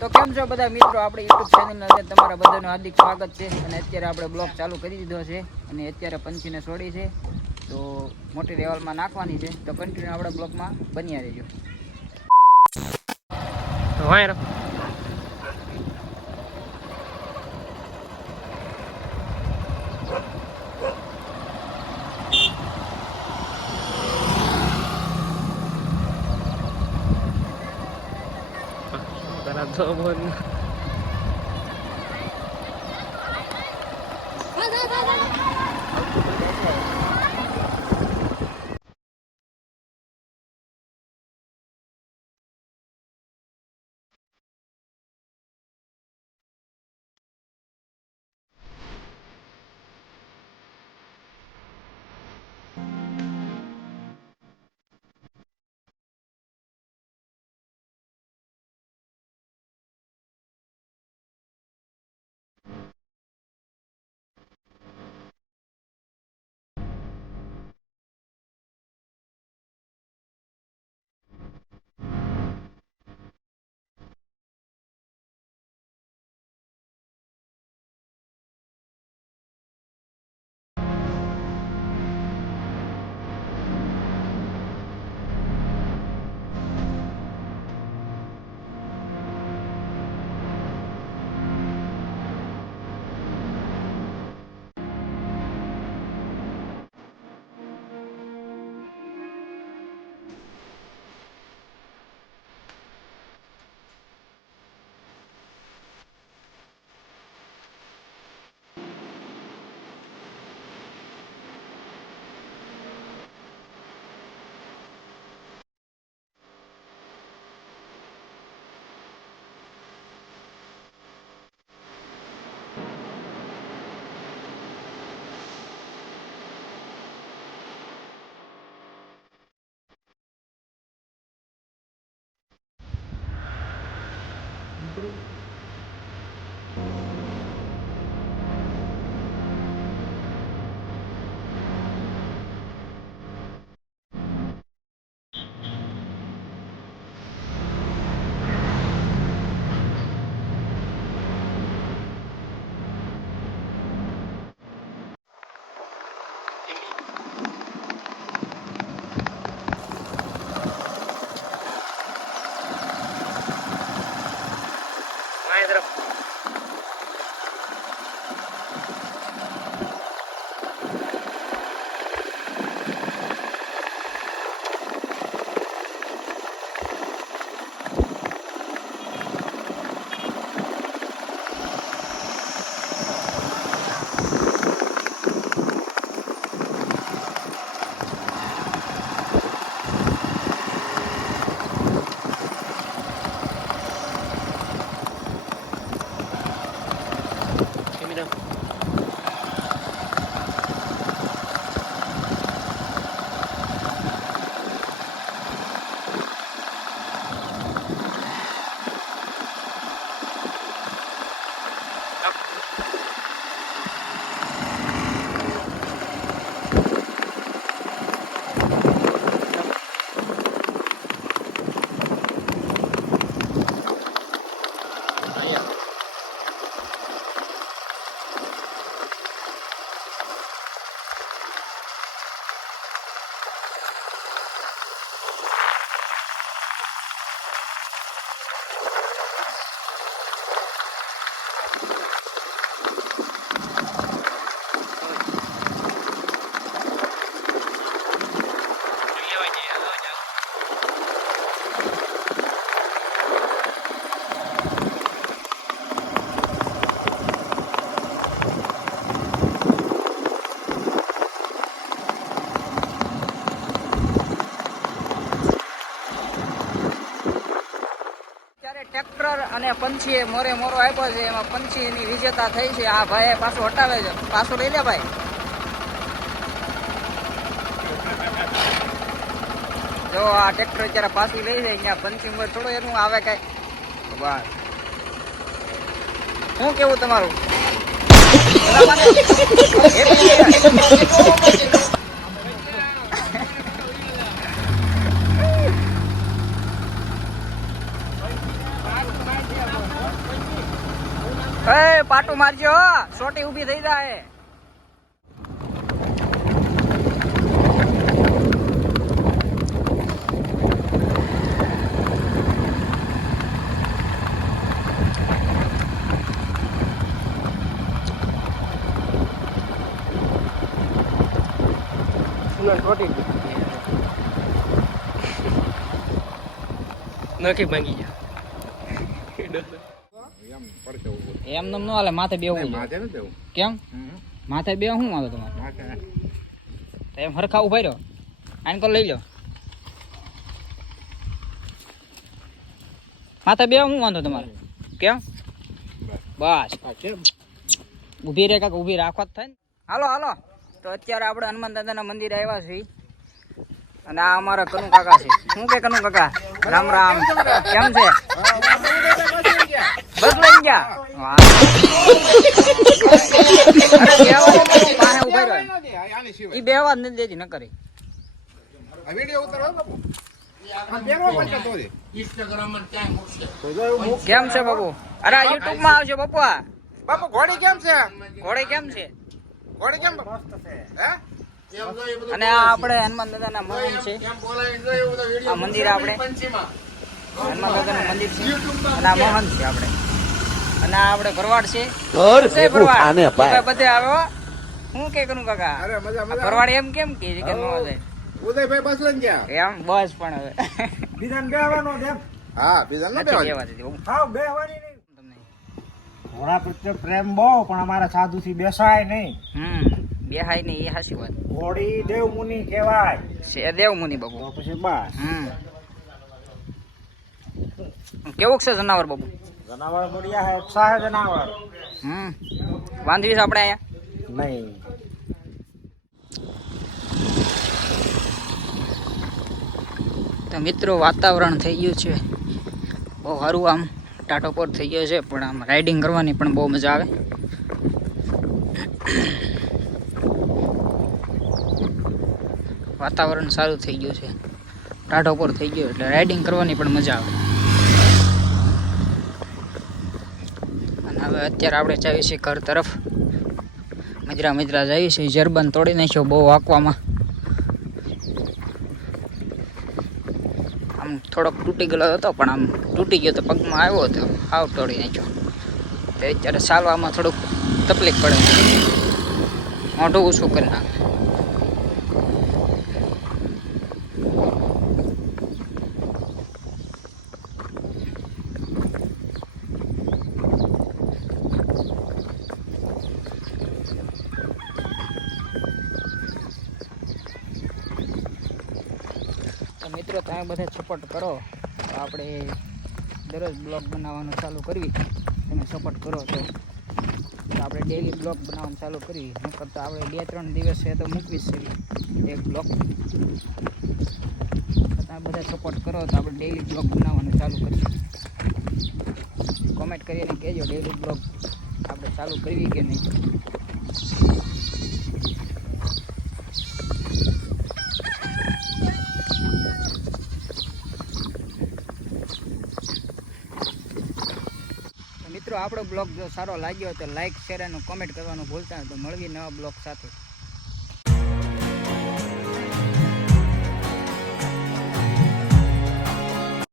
તો કેમ છો બધા મિત્રો, આપણે યુટ્યુબ ચેનલની અંદર તમારા બધાનું હાર્દિક સ્વાગત છે. અને અત્યારે આપણે બ્લોગ ચાલુ કરી દીધો છે અને અત્યારે પંછીને છોડી છે તો મોટી લેવલમાં નાખવાની છે. તો કન્ટિન્યુ આપણે બ્લોગમાં બન્યા રહેજો. ટ્રેક્ટર અને પંછી મોરે મોરો આપ્યો છે, એમાં પંછીની વિજેતા થઈ છે. આ ભાઈ પાછું હટાવે છે, પાછું લઈ લે ભાઈ. જો આ ટ્રેક્ટર અત્યારે પાછું લઈ જાય, ત્યાં પંછી મોર થોડું એનું આવે કઈ. બસ શું કેવું તમારું? પાટું મારજો સોટી ઊભી થઈ જાય. નખી ભાંગી ગયા. એમ નમ નો હાલે, માથે બેવું કેમ? માથે બે શું વાંધો તમારે? તો એમ હરખા ઉભા રહ્યો, આને કોલ લઈ લો. માથે બે શું વાંધો તમારે? કેમ? બસ ઊભી રે, કાક ઊભી રાખવા જ થાય ને. હાલો હાલો, તો અત્યારે આપણે હનુમાન દાદાના મંદિર આવ્યા છીએ અને આ અમારા કનુ કાકા છે. શું કે કનુ કાકા? રામ રામ, કેમ છે? બસ લઈ ગયા. વાહ. પાસે ઉભા રહ્યો, ઈ બેહવા જ નથી દેતી ન કરી. કેમ છે બાપુ? અરે યુટ્યુબ માં આવજો બાપુ. બાપુ ઘોડી કેમ છે? ઘોડે કેમ છે? ઘોડી કેમ મસ્ત છે? હે? અને આ આપણે હનુમાન દાદાના મોહન છે. આ મંદિર આપણે હનુમાન દાદાનું મંદિર છે અને આ મોહન છે આપણે. અને આ આપણે ભરવાડ છે. બધે આવે હો. હું કે કરું કાકા? અરે મજા મજા. ભરવાડ એમ કેમ કે છે કે નો આવે? ઉદયભાઈ બસ લઈને ગયા. એમ બસ પણ હવે બીજાને બેહવાનો છે એમ. હા બીજા ન નથી બેવા. કહેવા દીધી હું હાવ બેહવાની નહીં. તમને. ઘોડા પ્રત્યે પ્રેમ બહુ, પણ અમારા સાધુથી બેસાય નહીં. બેહાય ને એ હાચી વાત ઘોડી દેવ મુનિ કહેવાય. છે. દેવ મુનિ બાબુ. તો પછી બસ. કેવું છે જનાવર બાબુ? જનાવર બઢિયા હે, ઉત્સાહ હે જનાવર. વાંધવી છે આપણે અહીંયા નહીં. તો મિત્રો વાતાવરણ થઈ ગયું છે બહુ સારું, આમ ટાટોપોર થઈ ગયો છે, પણ આમ રાઇડિંગ કરવાની પણ બહુ મજા આવે. વાતાવરણ સારું થઈ ગયું છે, ટાટોપોર થઈ ગયો એટલે રાઇડિંગ કરવાની પણ મજા આવે. અને હવે અત્યારે આપણે જઈએ છીએ ઘર તરફ. મજરા જઈએ છીએ. જરબન તોડી નાખ્યો બહુ વાંકવામાં. આમ થોડોક તૂટી ગયેલો હતો, પણ આમ તૂટી ગયો તો પગમાં આવ્યો હતો, હાવ તોડી નાખ્યો. તો અત્યારે ચાલવામાં થોડુંક તકલીફ પડે, મોઢું ઊંચું કરી નાખે. મિત્રો તમે બધા સપોર્ટ કરો તો આપણે દરરોજ બ્લોગ બનાવવાનું ચાલુ કરવી. તમે સપોર્ટ કરો તો આપણે ડેઈલી બ્લોગ બનાવવાનું ચાલુ કરવી. નકર તો આપણે 2-3 દિવસ છે તો મૂકવી જ છે એક બ્લોગ. તમે બધા સપોર્ટ કરો તો આપણે ડેઈલી બ્લોગ બનાવવાનું ચાલુ કરીશું. કોમેન્ટ કરીને કહેજો ડેઈલી બ્લોગ આપણે ચાલુ કરવી કે નહીં. મિત્રો આપણો બ્લોગ જો સારો લાગ્યો તો લાઈક શેર અને કોમેન્ટ કરવાનું ભૂલતા નહીં. તો મળવી નવા બ્લોગ સાથે.